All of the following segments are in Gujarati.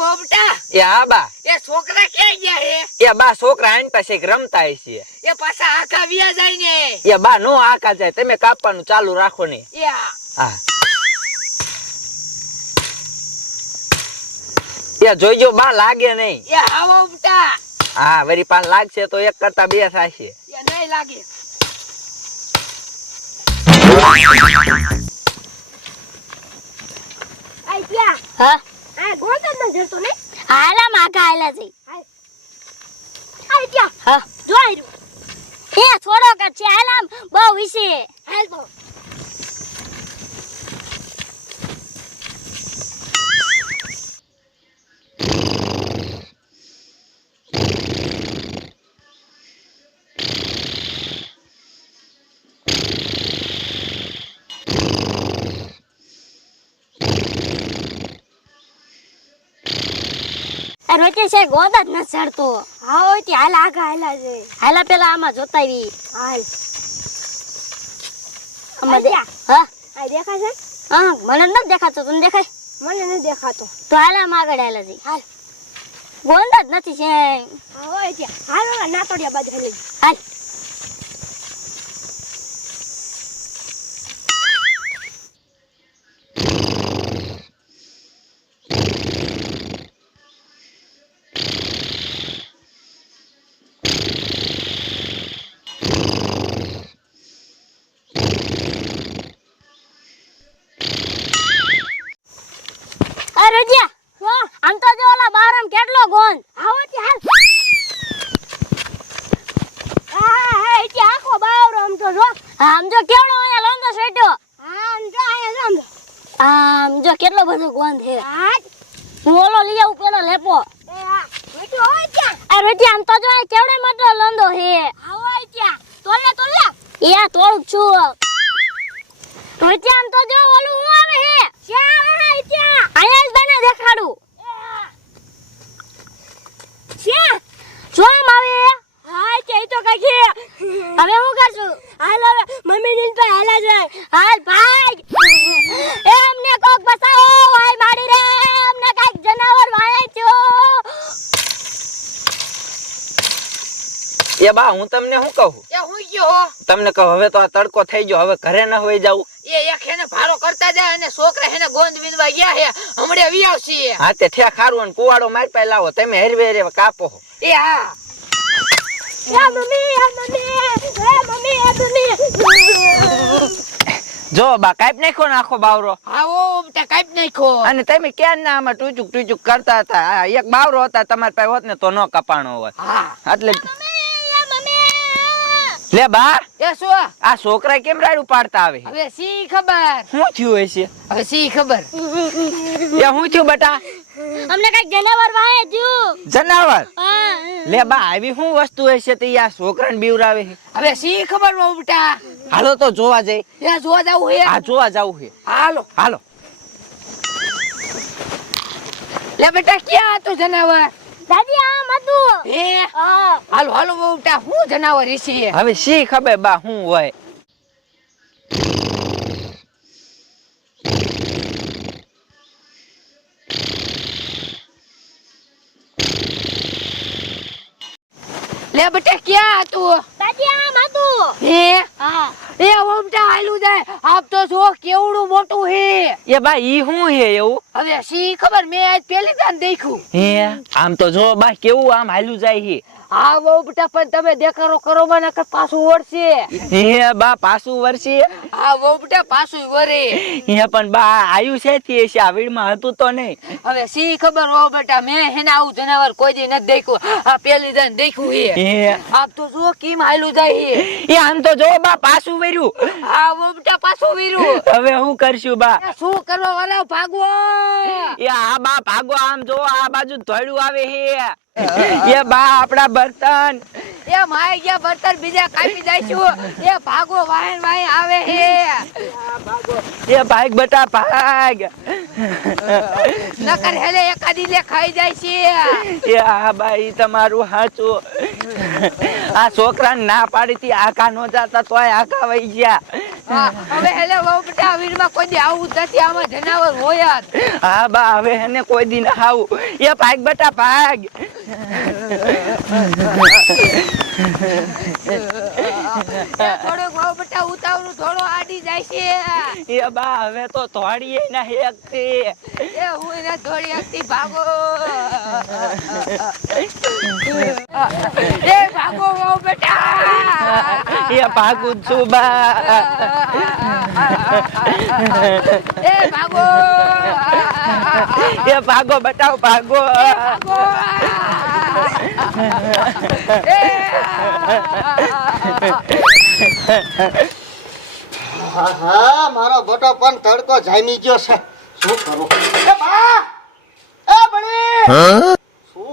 બોબટા એ હા બા. એ છોકરા ક્યાં ગયા હે? એ બા છોકરા આની પાસે રમતા છે. એ પાછા આખા વિયા જાય ને. એ બા નો આકા જાય. તમે કાપવાનું ચાલુ રાખો ને. એ હા. એ જોઈજો બા લાગે નહીં. એ હા બોબટા હા વરી પાન લાગશે તો એક કરતા બે થશે. એ નહીં લાગે. આઈ ગયા. હા? આ ગોતન ન જતો ને? હાલા માકા હાલા જઈ. આઈ ગયા હા. જો આઈ એ થોડો કર છે. હાલા બહુ વિશે. હાલ તો. રોચે છે ગોદ જ ન ચડતો. હા હોય તે હાલ આગા હાલા છે. હાલા પેલા આમાં જોતા આવી. હાલ. આમાં દે- હા. આ દેખાય છે હા મને નથી દેખાતો તને દેખાય? મને ન દેખાતો. તો હાલા માં આગળ હાલા જઈ હાલ. ગોંદ જ નથી છે. હા હોય તે. હાલ નાતોડિયા બાજુ હાલી. આમ તો જો ઓલા બારમ કેટલો ગોંદ આવો હોય હા હા આખો બાવરો આમ તો જો. આમ જો કેવડો અહીંયા લોંદો સેટો આમ જો અહીંયા જો આમ જો કેટલો બધો ગોંધ છે. હા ઓલો લઈ આવું પેલો લેપો. આ રજિયા આમ તો જો કેવડે મોટો લોંદો છે. હોય ત્યાં. તોલે તોલે. એ તોડું છું. રજિયા આમ તો જો ઓલું હું આવે છે? આવે અહીંયા જ દેખાડું. એ જો આમ આવે? હા કે તો કઈ હવે હું કરશું? હાલ હવે મમ્મી ની તો હાલા છે હાલ ભાગ એ અમને કોક બસાવો હાય મારી રે. અમને કાઈક જનાવર વાળે છો એ બા હું તમને શું કહું? એ હું ગયો. તમને કહું હવે તો આ તડકો થઈ ગયો હવે ઘરે ન હોય જાવું એ એક હેને ભારો કરતા જાય અને છોકરા હેને ગોંદ વિંદવા ગયા હે. હમણે વિયાવશી હા તે ઠેક હારું અને કુવાડો મારી પાસે લાવો. તમે હેરવે હેરવે કાપો. એ હા. એ મમ્મી એ મમ્મી એ મમ્મી એ મમ્મી. જો બા કાપ નાખો ને આખો બાવરો? બેટા કાપી નાખો અને તમે ક્યાં ના આમાં ટુચુક ટુચુક કરતા હતા? એક બાવરો હતા તમારી પાસે હોત ને તો ન કપાણો હોત હા. એટલે લે બા. એ શું? આ છોકરા કેમ રાડ ઉપાડતા આવે? હવે સી ખબર? શું થયું હશે હવે સી ખબર? એ શું થયું બટા? અમને કઈ જનાવર વાય થયું. જનાવર? લે બા આવી શું વસ્તુ હશે તે આ છોકરાને બીવરાવે હવે સી ખબર બહુ બટા? હાલો તો જોવા જઈ. એ જોવા જાવ હે? આ જોવા જાવું હે. હાલો. હાલો. લે બેટા ક્યાં હતું જનાવર? દાદી આમ હતું હે? હાલો હાલો બહુ હું જનાવર છે હવે શી ખબર બા શું હોય? લે બટે ક્યાં હતું? દાદી આમ હતું હે? હા. એ ઓમટા હાલું જાય આપ તો જો કેવડું મોટું હે. એ બા ઈ હું હે એવું? હવે સી ખબર મેં આજ પેલી દાન દેખ્યું. હે? આમ તો જો બા કેવું આમ હાલ્યું જાય હે. હા બહુ પણ તમે દેખારો કરો માં નકર પાછું વળશે. હે બા પાછું વર્ષે હા બહુ પાછું વરે. હે પણ બા આયુ છે થી છે આ વીડમાં હતું તો નહીં. હવે સી ખબર ઓ બેટા મેં હેને આવું જનાવર કોઈ દી નથી દેખ્યું. આ પેલી દાન દેખ્યું હે. હે. આપ તો જો કેમ હાલું જાય હે. એ આમ તો જો બા પાછું વર્યું હા બહુ પાછું વીરું હવે હું કરશું બા? શું કરવા વાળા ભાગવો એ આ બા ભાગો આમ જો આ બાજુ ધોળું આવે હે. એ બા આપડા બર્તન. એ માય ગયા બર્તન બીજા કાપી દઈશું. એ ભાગો વાહન વાહન આવે હે. એ ભાગ બટા ભાગ. નકર હેલે એકાદી લે ખાઈ જાય છે એ આ ભાઈ તમારું હાચું. આ છોકરાને ના પાડી હતી આખા નો જાતા તોય આખા વહી ગયા. હવે હેલે વીરમાં કોઈ દી આવું નથી આમાં જનાવર હોય હા બા હવે એને કોઈ દી ના આવું. એ ભાગ બટા ભાગ. થોડોક વહુ ઉતાવળું થોડો આડી જાય છે. એ બા હવે તો તોડીએ ના હેકતી એ હું એને થોડી હકતી ભાગો. એ ભાગો વહુ બેટા એ ભાગું છું બા. એ ભાગો. એ ભાગો બતાવ ભાગો. હા મારો ગોટો પણ તડકો જામી ગયો છે. શું કરું? એ બા! એ બળી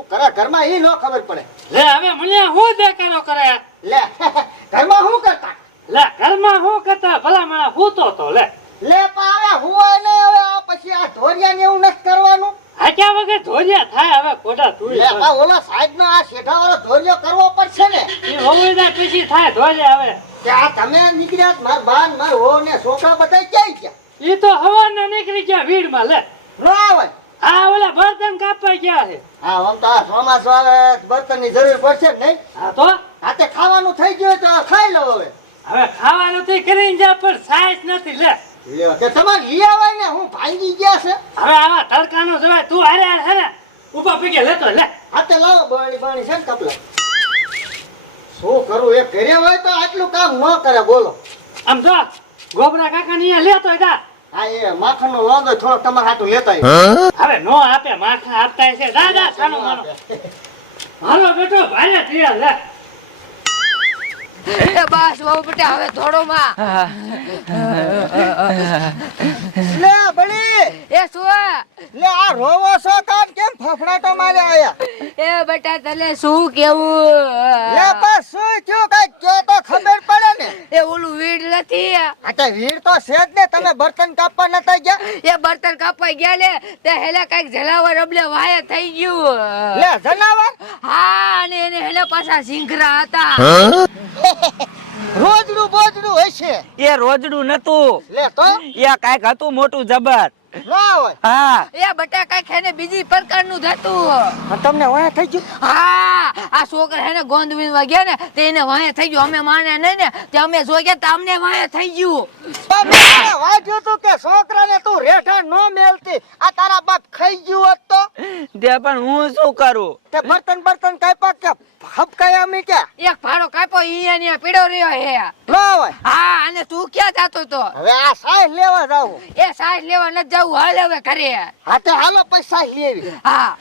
કરે ઘરમાં ઈ નો ખબર પડે. લે હવે મને હું દેખાડો કરે? લે ઘરમાં શું કરતા? લે ઘરમાં હું કરતા? ભલા મારા હું તો લે. લે પાવે હું ને હવે આ પછી આ ધોરિયા ને એવું નથી કરવાનું? હાચા વગર ધોરિયા થાય હવે કોડા તું લે આ ઓલા સાઈડ નો આ શેઠા વાળો ધોરિયો કરવો પડશે ને? હોવડા પછી થાય ધોરિયા હવે. કે આ તમે નીકળ્યા માર બાન માર હો ને છોકરા બધા ક્યાં ગયા? એ તો હવાના નીકળી ગયા વીડમાં લે. નો આવે. આ ઓલા બર્તન કાપવા ગયા છે. હા આમ તો આ ચોમાસું આવે બર્તનની જરૂર પડશે જ નહીં. હા તો? હાથે ખાવાનું થઈ ગયું તો ખાઈ લો હવે. હવે ખાવાનું થી કરીને જા પણ સાઈઝ નથી લે. કે તમારે લઈ ને હું ભાંગી ગયા છે. હવે આવા તડકાનો જવાય તું હારે હારે હે ને? ઊભા પીકે લેતો લે. હાથે લાવો બળી બાણી છે ને કપલા. શું કરું એ કરે હોય તો આટલું કામ ન કરે બોલો. આમ જો ગોબરા કાકા ની લેતો જા. હા એ માખણ નો લોંદો થોડો તમારે હાટું લેતા હવે નો આપે માથા આપતા છે દાદા સાનો માનો. હાલો બેટો ભારે તૈયાર લે એ બસ વહુ બેટા હવે થોડો માં લે બળી. એ સુવા લે આ રોવો છો કામ કેમ ફફડાટો મારે આયા? એ બેટા તને શું કેવું? લે પણ શું થયું? કઈ કે તો ખબર એ ઓલું વીડ નથી આ. તે વીર તો છે જ ને તમે બર્તન કાપવા નતા ગયા? એ બર્તન કાપવા ગયા લે તે હેલા કંઈક જલાવર અબલે વાયા થઈ ગયું. લે જનાવર હા અને એને હેલા પાછા સિંગરા હતા. રોજનું બોજનું હશે એ રોજડું નતું. લે તો? એ કંઈક હતું મોટું જબર. ના હોય. હા. એ બટા કંઈક બીજી પ્રકારનું થતું તમને વાયા થઈ ગયું? હા આ છોકરા હેને ગોંદ વીણવા ગયા ને તે એને વાયા થઈ ગયું. અમે માને નહીં ને તે અમે જોઈ ગયા તો અમને વાયા થઈ ગયું. વાંચ્યું તું કે છોકરાને તું રેઠા નો મેલતી. આ તારા બાપ ખાઈ ગયું હોત તો? તે પણ હું શું કરું? તે બર્તન બર્તન કાપ્યા કે હપકાયા મી કે? એક ભાડો કાપ્યો ઈ ને પીડો રહ્યો હે. લો હવે. હા અને તું ક્યાં જાતો તો? હવે આ સાઈઝ લેવા જાવ. એ સાઈઝ લેવા ન જાવ હાલ હવે ઘરે. તો હાલો પૈસા લેવી હા.